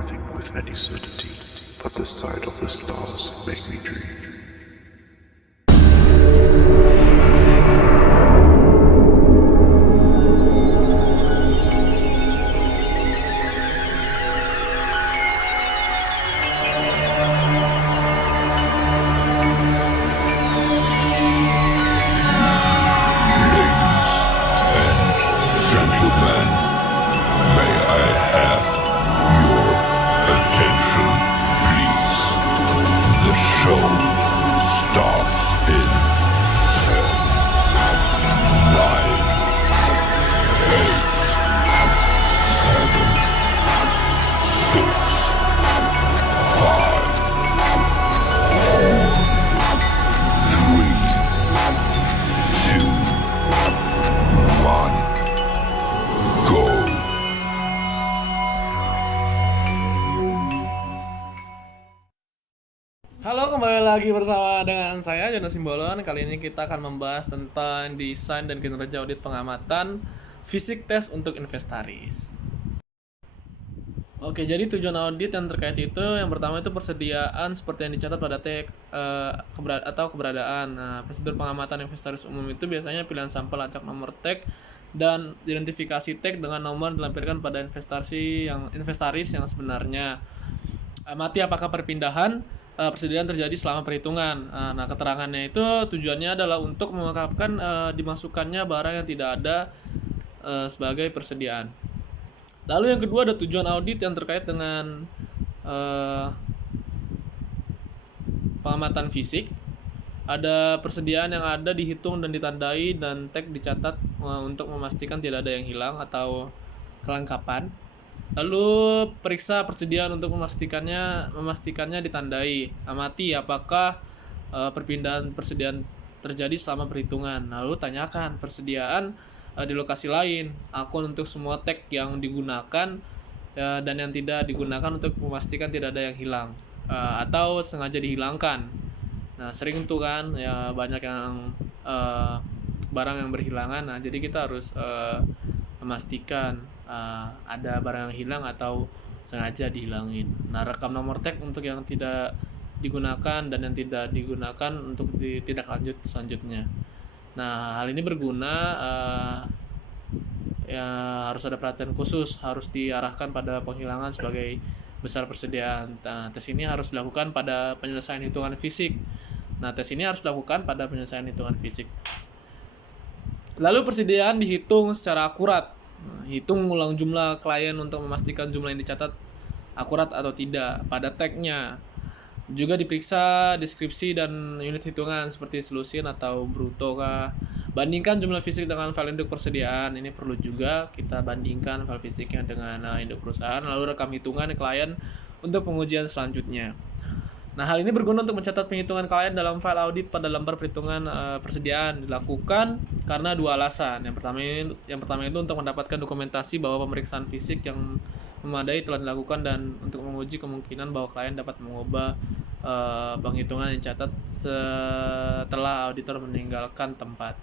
nothing with any certainty, but the sight of the stars make me dream. Gentlemen, may I have your attention, please? The show starts in 10, 9, 8, 7, 6, 5, 4, 3, 2, 1. Go. Halo, kembali lagi bersama dengan saya Jonas Simbolon. Kali ini kita akan membahas tentang desain dan kinerja audit pengamatan fisik tes untuk inventaris. Oke, jadi tujuan audit yang terkait itu yang pertama itu persediaan seperti yang dicatat pada tag atau keberadaan. Nah, prosedur pengamatan inventaris umum itu biasanya pilihan sampel acak nomor tag dan identifikasi tag dengan nomor dilampirkan pada inventaris yang sebenarnya. Amati apakah perpindahan persediaan terjadi selama perhitungan. Nah, keterangannya itu tujuannya adalah untuk mengungkapkan dimasukkannya barang yang tidak ada sebagai persediaan. Lalu yang kedua ada tujuan audit yang terkait dengan pengamatan fisik. Ada persediaan yang ada dihitung dan ditandai dan tag dicatat untuk memastikan tidak ada yang hilang atau kelengkapan. Lalu periksa persediaan untuk memastikannya ditandai. Amati apakah perpindahan persediaan terjadi selama perhitungan. Lalu tanyakan persediaan di lokasi lain, akun untuk semua tag yang digunakan dan yang tidak digunakan untuk memastikan tidak ada yang hilang atau sengaja dihilangkan. Nah, sering tuh kan ya banyak yang barang yang berhilangan. Nah, jadi kita harus memastikan ada barang yang hilang atau sengaja dihilangin. Nah, rekam nomor tag untuk yang tidak digunakan dan yang tidak digunakan untuk tidak lanjut selanjutnya. Nah, hal ini berguna ya harus ada perhatian khusus, harus diarahkan pada penghilangan sebagai besar persediaan. Nah, tes ini harus dilakukan pada penyelesaian hitungan fisik. Lalu persediaan dihitung secara akurat. Hitung ulang jumlah klien untuk memastikan jumlah yang dicatat akurat atau tidak pada tag-nya. Juga diperiksa deskripsi dan unit hitungan seperti selusin atau bruto kah. Bandingkan jumlah fisik dengan file induk persediaan. Ini perlu juga kita bandingkan file fisiknya dengan induk perusahaan. Lalu rekam hitungan klien untuk pengujian selanjutnya. Nah, hal ini berguna untuk mencatat penghitungan klien dalam file audit pada lembar perhitungan persediaan. Dilakukan karena dua alasan. Yang pertama itu untuk mendapatkan dokumentasi bahwa pemeriksaan fisik yang memadai telah dilakukan dan untuk menguji kemungkinan bahwa klien dapat mengubah penghitungan yang dicatat setelah auditor meninggalkan tempat.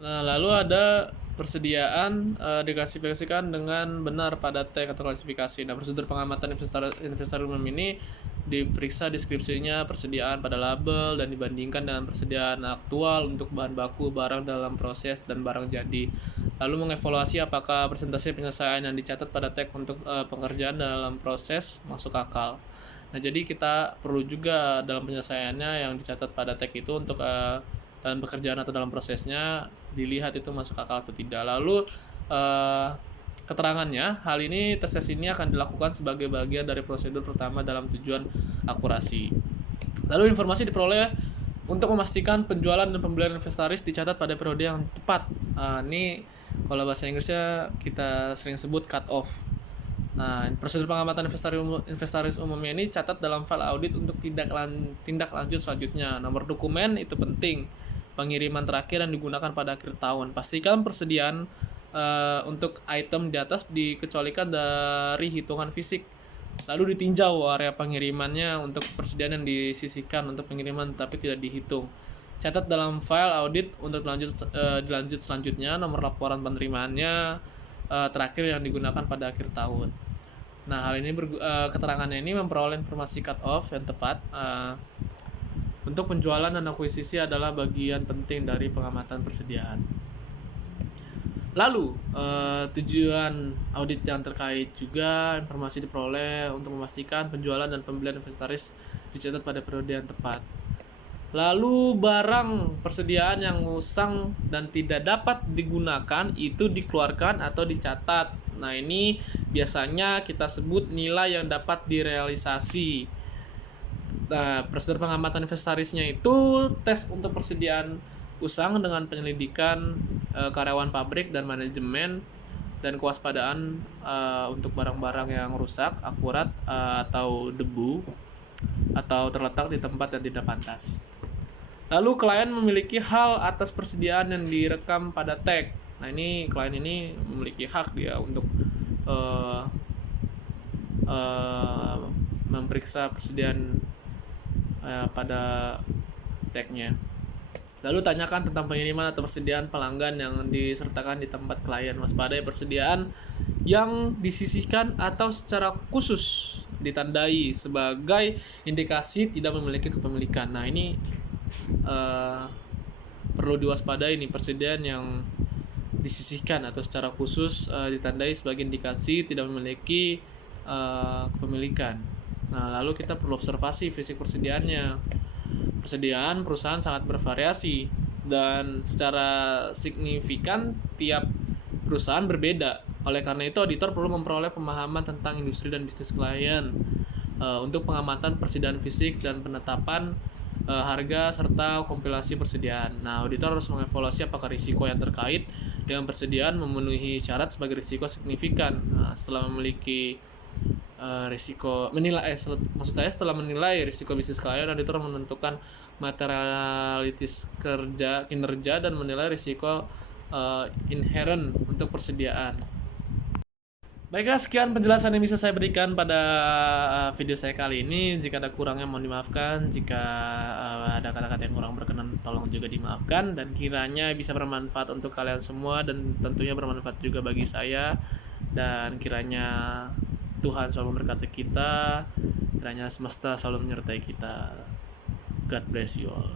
Nah, lalu ada persediaan diklasifikasikan dengan benar pada tag atau klasifikasi. Nah, prosedur pengamatan inventaris umum ini diperiksa deskripsinya persediaan pada label dan dibandingkan dengan persediaan aktual untuk bahan baku, barang dalam proses, dan barang jadi. Lalu mengevaluasi apakah persentase penyelesaian yang dicatat pada tag untuk pengerjaan dalam proses masuk akal. Nah, jadi kita perlu juga dalam penyelesaiannya yang dicatat pada tag itu untuk dalam pekerjaan atau dalam prosesnya dilihat itu masuk akal atau tidak. Lalu keterangannya, hal ini tes ini akan dilakukan sebagai bagian dari prosedur pertama dalam tujuan akurasi. Lalu informasi diperoleh untuk memastikan penjualan dan pembelian inventaris dicatat pada periode yang tepat. Ini kalau bahasa Inggrisnya kita sering sebut cut off. Nah, prosedur pengamatan inventaris umumnya ini catat dalam file audit untuk tindak lanjut selanjutnya. Nomor dokumen itu penting. Pengiriman terakhir yang digunakan pada akhir tahun. Pastikan persediaan untuk item di atas dikecualikan dari hitungan fisik. Lalu ditinjau area pengirimannya untuk persediaan yang disisihkan untuk pengiriman tapi tidak dihitung. Catat dalam file audit untuk dilanjut selanjutnya nomor laporan penerimaannya terakhir yang digunakan pada akhir tahun. Nah, hal ini keterangannya ini memperoleh informasi cut off yang tepat. Untuk penjualan dan akuisisi adalah bagian penting dari pengamatan persediaan. Lalu, tujuan audit yang terkait juga informasi diperoleh untuk memastikan penjualan dan pembelian inventaris dicatat pada periode yang tepat. Lalu, barang persediaan yang usang dan tidak dapat digunakan itu dikeluarkan atau dicatat. Nah, ini biasanya kita sebut nilai yang dapat direalisasi. Nah, prosedur pengamatan inventarisnya itu tes untuk persediaan usang dengan penyelidikan karyawan pabrik dan manajemen, dan kewaspadaan untuk barang-barang yang rusak, akurat, atau debu, atau terletak di tempat yang tidak pantas. Lalu klien memiliki hal atas persediaan yang direkam pada tag. Nah, ini klien ini memiliki hak dia untuk memeriksa persediaan pada tagnya. Lalu tanyakan tentang pengiriman atau persediaan pelanggan yang disertakan di tempat klien. Waspadai persediaan yang disisihkan atau secara khusus ditandai sebagai indikasi tidak memiliki kepemilikan. Nah, ini perlu diwaspadai nih, persediaan yang disisihkan atau secara khusus ditandai sebagai indikasi tidak memiliki kepemilikan. Nah, lalu kita perlu observasi fisik persediaannya. Persediaan perusahaan sangat bervariasi dan secara signifikan tiap perusahaan berbeda. Oleh karena itu, auditor perlu memperoleh pemahaman tentang industri dan bisnis klien untuk pengamatan persediaan fisik dan penetapan harga serta kompilasi persediaan. Nah, auditor harus mengevaluasi apakah risiko yang terkait dengan persediaan memenuhi syarat sebagai risiko signifikan. Nah, setelah memiliki setelah menilai risiko bisnis klien, auditor menentukan materialitas kinerja dan menilai risiko inherent untuk persediaan. Baiklah, sekian penjelasan yang bisa saya berikan pada video saya kali ini. Jika ada kurangnya mohon dimaafkan. Jika ada kata-kata yang kurang berkenan tolong juga dimaafkan, dan kiranya bisa bermanfaat untuk kalian semua dan tentunya bermanfaat juga bagi saya, dan kiranya Tuhan selalu memberkati kita, kiranya semesta selalu menyertai kita. God bless you all.